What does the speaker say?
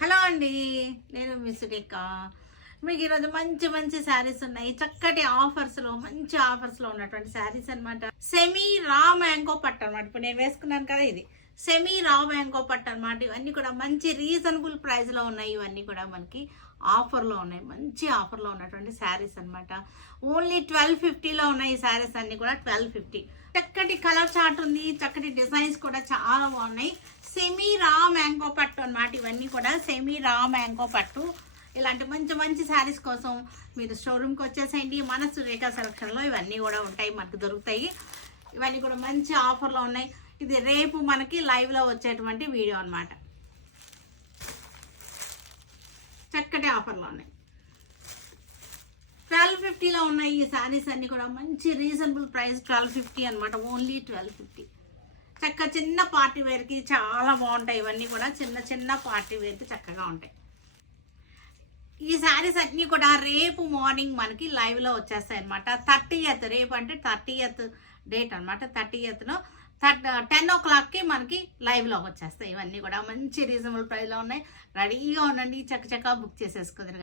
Hello అండి, నేను మీ సురేఖ. మీకు ఈరోజు మంచి మంచి శారీస్ ఉన్నాయి. చక్కటి ఆఫర్స్లో, మంచి ఆఫర్స్లో ఉన్నటువంటి శారీస్ అనమాట. సెమీ రా మ్యాంగో పట్టు అనమాట. ఇప్పుడు నేను వేసుకున్నాను కదా, ఇది సెమీ రా మ్యాంగో పట్టు అనమాట. ఇవన్నీ కూడా మంచి రీజనబుల్ ప్రైస్లో ఉన్నాయి. ఇవన్నీ కూడా మనకి ఆఫర్లో ఉన్నాయి. మంచి ఆఫర్లో ఉన్నటువంటి శారీస్ అనమాట. ఓన్లీ 1250లో ఉన్నాయి. ఈ శారీస్ అన్ని కూడా 1250. చక్కటి కలర్ చార్ట్ ఉంది. చక్కటి డిజైన్స్ కూడా చాలా బాగున్నాయి. సెమీ రా మ్యాంగో పట్టు అనమాట. ఇవన్నీ కూడా సెమీ రా మ్యాంగో పట్టు. ఇలాంటి మంచి మంచి శారీస్ కోసం మీరు షోరూమ్కి వచ్చేసేయండి. మన సురేఖ సెలక్షన్లో ఇవన్నీ కూడా ఉంటాయి, మనకు దొరుకుతాయి. ఇవన్నీ కూడా మంచి ఆఫర్లో ఉన్నాయి. ఇది రేపు మనకి లైవ్లో వచ్చేటువంటి వీడియో అనమాట. చక్కటి ఆఫర్లో ఉన్నాయి. 1250లో ఉన్నాయి ఈ శారీస్ అన్నీ కూడా. మంచి రీజనబుల్ ప్రైస్ 1250 అనమాట. ఓన్లీ 1250. చక్క చిన్న పార్టీ వేర్కి చాలా బాగుంటాయి. ఇవన్నీ కూడా చిన్న చిన్న పార్టీ వేర్కి చక్కగా ఉంటాయి. ఈ శారీస్ అన్నీ కూడా రేపు మార్నింగ్ మనకి లైవ్లో వచ్చేస్తాయి అనమాట. 30th, రేపు అంటే 30th డేట్ అనమాట. 30thలో 10 o'clockకి మనకి లైవ్లో వచ్చేస్తాయి. ఇవన్నీ కూడా మంచి రీజనబుల్ ప్రైస్లో ఉన్నాయి. రెడీగా ఉండండి, చక్కచక్క బుక్ చేసేసుకుందరు.